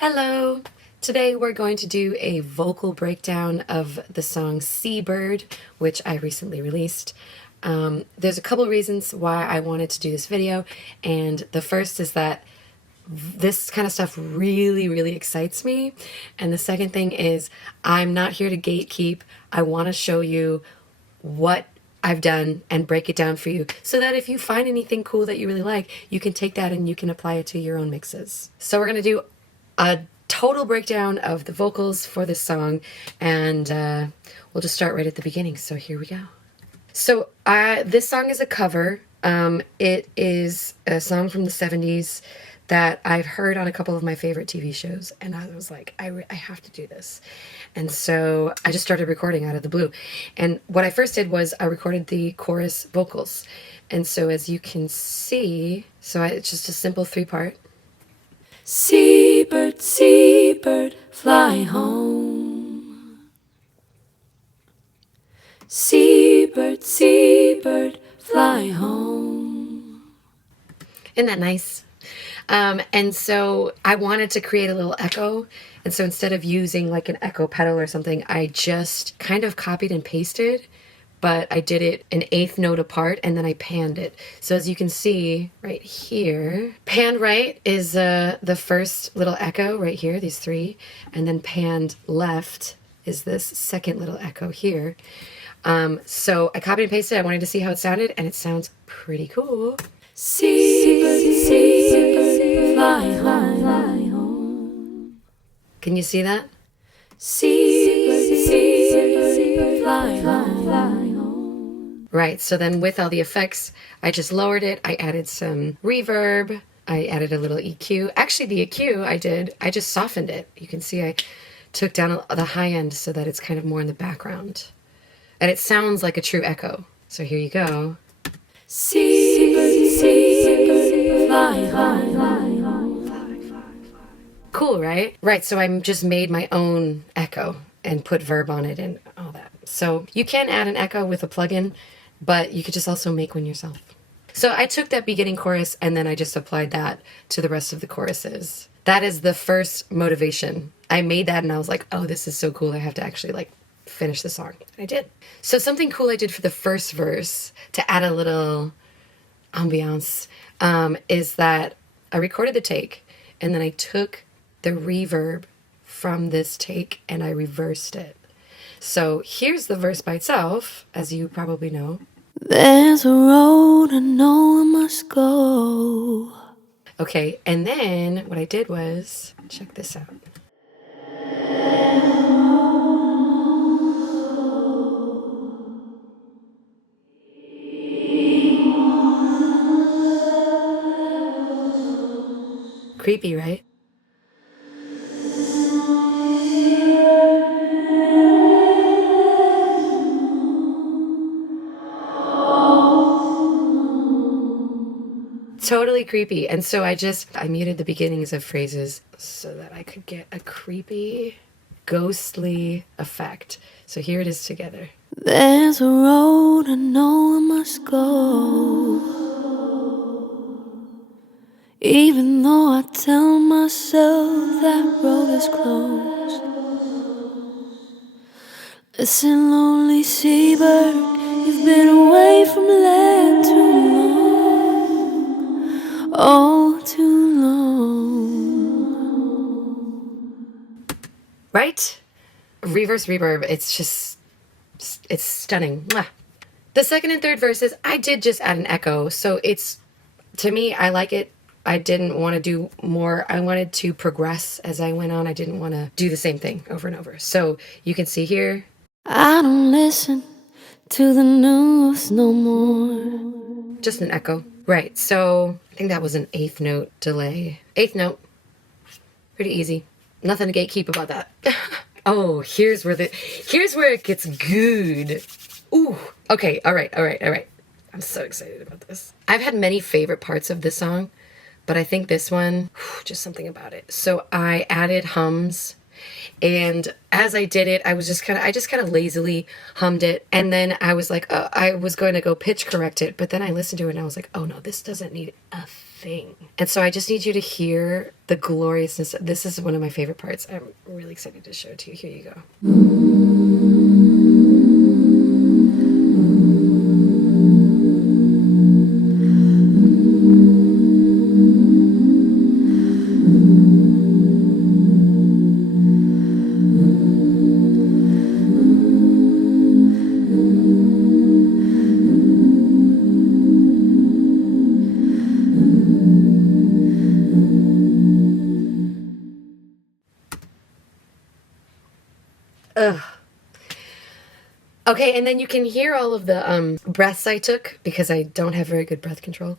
Hello! Today we're going to do a vocal breakdown of the song Seabird, which I recently released. There's a couple reasons why I wanted to do this video, and the first is that this kind of stuff really excites me, and the second thing is I'm not here to gatekeep. I want to show you what I've done and break it down for you so that if you find anything cool that you really like, you can take that and you can apply it to your own mixes. So we're going to do a total breakdown of the vocals for this song, and we'll just start right at the beginning. So here we go. So this song is a cover. It is a song from the 70s that I've heard on a couple of my favorite TV shows, and I was like, I have to do this. And so I just started recording out of the blue. And what I first did was I recorded the chorus vocals. And so as you can see, it's just a simple 3-part. Seabird, seabird, fly home. Seabird, seabird, fly home. Isn't that nice? And so I wanted to create a little echo. And so instead of using like an echo pedal or something, I just kind of copied and pasted, but I did it an 1/8 note apart, and then I panned it. So as you can see right here, panned right is the first little echo right here, these 3, and then panned left is this second little echo here. So I copied and pasted. I wanted to see how it sounded, and it sounds pretty cool. Seabird, seabird, fly home. Can you see that? Seabird, seabird, fly home. Right, so then with all the effects, I just lowered it. I added some reverb. I added a little EQ. Actually, the EQ I just softened it. You can see I took down the high end so that it's kind of more in the background. And it sounds like a true echo. So here you go. Seabird, seabird, fly home. Cool, right? Right, so I just made my own echo and put verb on it and all that. So you can add an echo with a plugin, but you could just also make one yourself. So I took that beginning chorus and then I just applied that to the rest of the choruses. That is the first motivation. I made that and I was like, oh, this is so cool. I have to actually like finish the song. I did. So something cool I did for the first verse to add a little ambiance is that I recorded the take and then I took the reverb from this take and I reversed it. So here's the verse by itself, as you probably know. There's a road I know I must go. Okay, and then what I did was, check this out. Creepy, right? Totally creepy. And so I muted the beginnings of phrases so that I could get a creepy, ghostly effect. So here it is together. There's a road I know I must go, even though I tell myself that road is closed. Listen, lonely seabird, you've been away from land too long, oh, too long. Right? Reverse reverb, it's stunning. Mwah. The second and third verses, I did just add an echo, so to me, I like it. I didn't want to do more. I wanted to progress as I went on. I didn't want to do the same thing over and over. So you can see here, I don't listen to the news no more. Just an echo. Right, so I think that was an 1/8 note delay. 1/8 note. Pretty easy. Nothing to gatekeep about that. Oh, here's where it gets good. Ooh, okay, all right. I'm so excited about this. I've had many favorite parts of this song, but I think this one, just something about it. So I added hums. And as I did it, I just kind of lazily hummed it. And then I was like, I was going to go pitch correct it. But then I listened to it and I was like, oh no, this doesn't need a thing. And so I just need you to hear the gloriousness. This is one of my favorite parts. I'm really excited to show it to you. Here you go. Ugh. Okay, and then you can hear all of the breaths I took because I don't have very good breath control.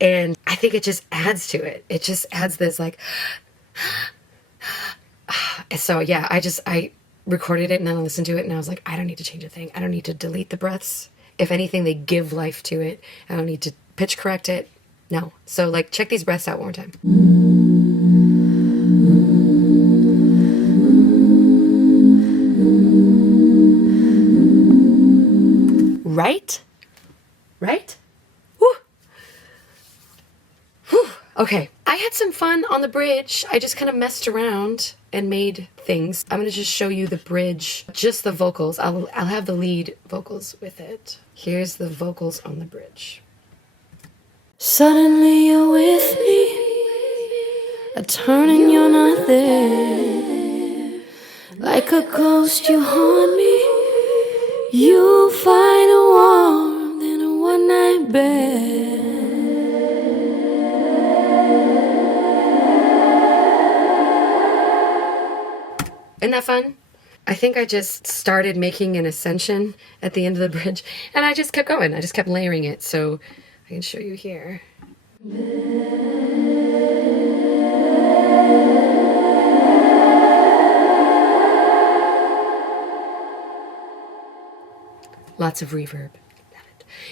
And I think it just adds to it. It just adds this like, so yeah, I recorded it and then I listened to it and I was like, I don't need to change a thing. I don't need to delete the breaths. If anything, they give life to it. I don't need to pitch correct it. No. So like, check these breaths out one more time. Right? Right? Whew. Whew. Okay. I had some fun on the bridge. I just kind of messed around and made things. I'm going to just show you the bridge, just the vocals. I'll have the lead vocals with it. Here's the vocals on the bridge. Suddenly you're with me, a turn and you're not there. Like a ghost you haunt me. You find a warmth in a one-night bed. Isn't that fun? I think I just started making an ascension at the end of the bridge, and I just kept going. I just kept layering it, so I can show you here. Lots of reverb.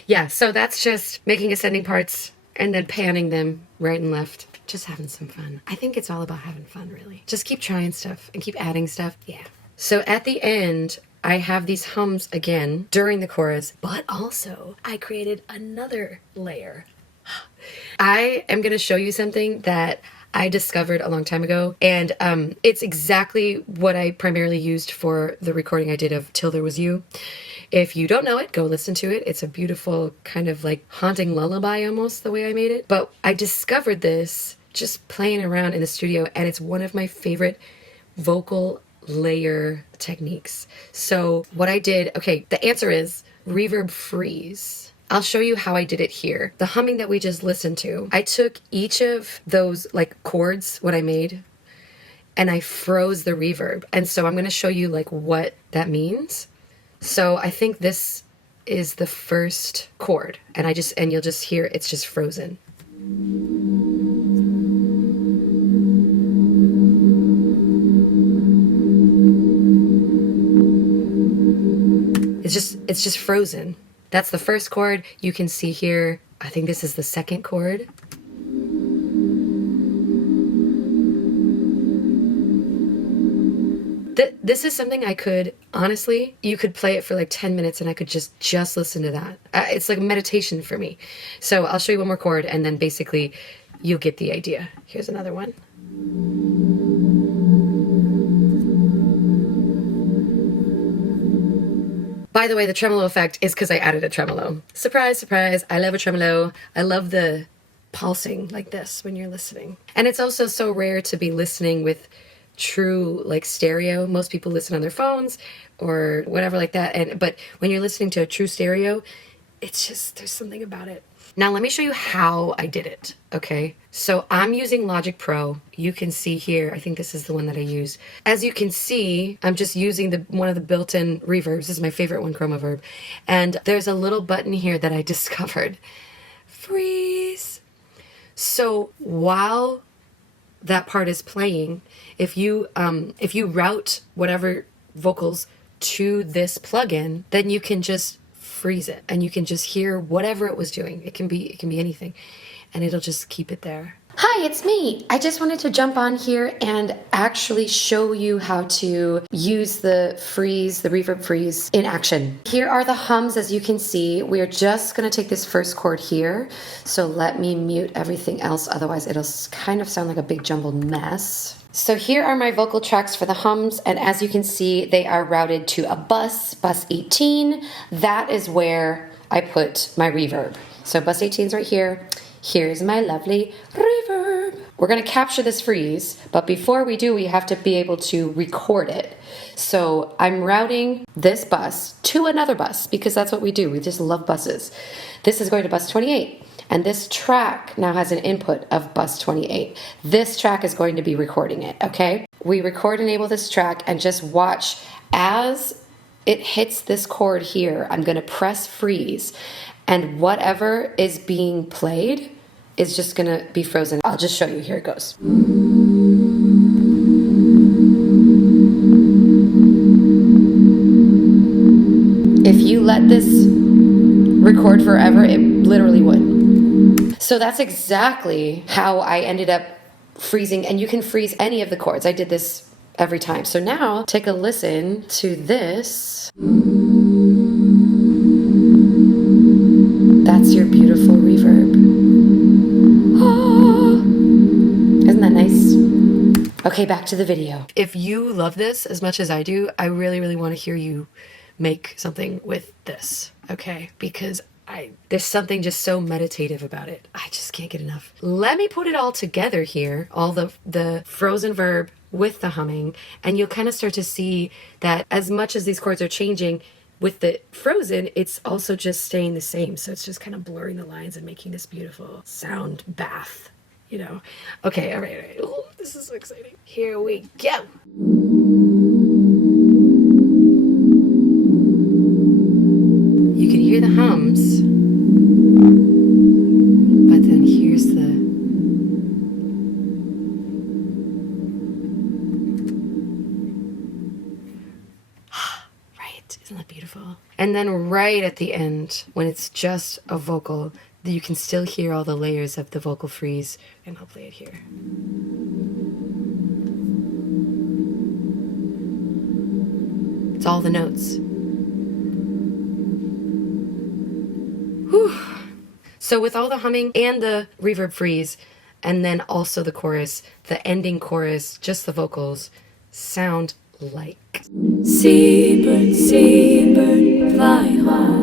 Yeah, so that's just making ascending parts and then panning them right and left. Just having some fun. I think it's all about having fun, really. Just keep trying stuff and keep adding stuff. Yeah. So at the end, I have these hums again during the chorus, but also I created another layer. I am going to show you something that I discovered a long time ago, and it's exactly what I primarily used for the recording I did of Till There Was You. If you don't know it, go listen to it. It's a beautiful kind of like haunting lullaby almost, the way I made it. But I discovered this just playing around in the studio, and it's one of my favorite vocal layer techniques. So what I did, okay, the answer is reverb freeze. I'll show you how I did it here. The humming that we just listened to, I took each of those like chords, what I made, and I froze the reverb. And so I'm going to show you like what that means. So I think this is the first chord, and you'll just hear it's just frozen. It's just frozen. That's the first chord. You can see here, I think this is the second chord. This is something I could, honestly, you could play it for like 10 minutes and I could just listen to that. It's like a meditation for me. So I'll show you one more chord and then basically you'll get the idea. Here's another one. By the way, the tremolo effect is because I added a tremolo. Surprise, surprise. I love a tremolo. I love the pulsing like this when you're listening. And it's also so rare to be listening with true like stereo. Most people listen on their phones or whatever like that, but when you're listening to a true stereo, it's just, there's something about it. Now let me show you how I did it. Okay, so I'm using Logic Pro. You can see here, I think this is the one that I use. As you can see, I'm just using one of the built-in reverbs. This is my favorite one, Chroma Verb, and there's a little button here that I discovered. Freeze. So while that part is playing, if you route whatever vocals to this plugin, then you can just freeze it and you can just hear whatever it was doing. It can be anything, and it'll just keep it there. Hi, it's me. I just wanted to jump on here and actually show you how to use the freeze, the reverb freeze in action. Here are the hums, as you can see. We're just gonna take this first chord here. So let me mute everything else, otherwise it'll kind of sound like a big jumbled mess. So here are my vocal tracks for the hums, and as you can see, they are routed to a bus 18. That is where I put my reverb. So bus 18 is right here. Here's my lovely reverb. We're gonna capture this freeze, but before we do, we have to be able to record it. So I'm routing this bus to another bus because that's what we do. We just love buses. This is going to bus 28. And this track now has an input of bus 28. This track is going to be recording it, okay? We record enable this track and just watch as it hits this chord here. I'm gonna press freeze, and whatever is being played is just gonna be frozen. I'll just show you, here it goes. If you let this record forever, it literally would. So that's exactly how I ended up freezing, and you can freeze any of the chords. I did this every time. So now take a listen to this. That's your beautiful reverb. Isn't that nice? Okay, back to the video. If you love this as much as I do, I really, really want to hear you make something with this, okay? Because there's something just so meditative about it. I just can't get enough. Let me put it all together here, all the frozen verb with the humming, and you'll kind of start to see that as much as these chords are changing, with the frozen, it's also just staying the same. So it's just kind of blurring the lines and making this beautiful sound bath, you know? Okay, all right. Ooh, this is so exciting. Here we go. You can hear the hums, but then here's the... Right, isn't that beautiful? And then right at the end, when it's just a vocal, you can still hear all the layers of the vocal freeze, and I'll play it here. It's all the notes. Whew. So with all the humming and the reverb freeze, and then also the chorus, the ending chorus, just the vocals, sound like... Seabird, seabird, fly home.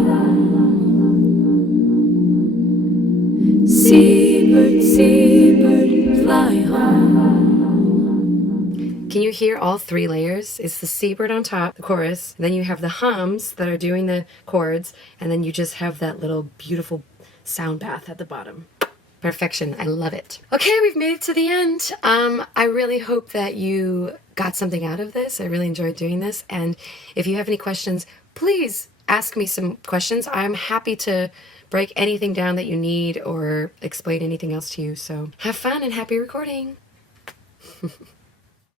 Seabird, seabird, fly home. Can you hear all three layers? It's the seabird on top, the chorus, then you have the hums that are doing the chords, and then you just have that little beautiful sound bath at the bottom. Perfection. I love it. Okay, we've made it to the end. I really hope that you got something out of this. I really enjoyed doing this. And if you have any questions, please ask me some questions. I'm happy to break anything down that you need or explain anything else to you. So have fun and happy recording.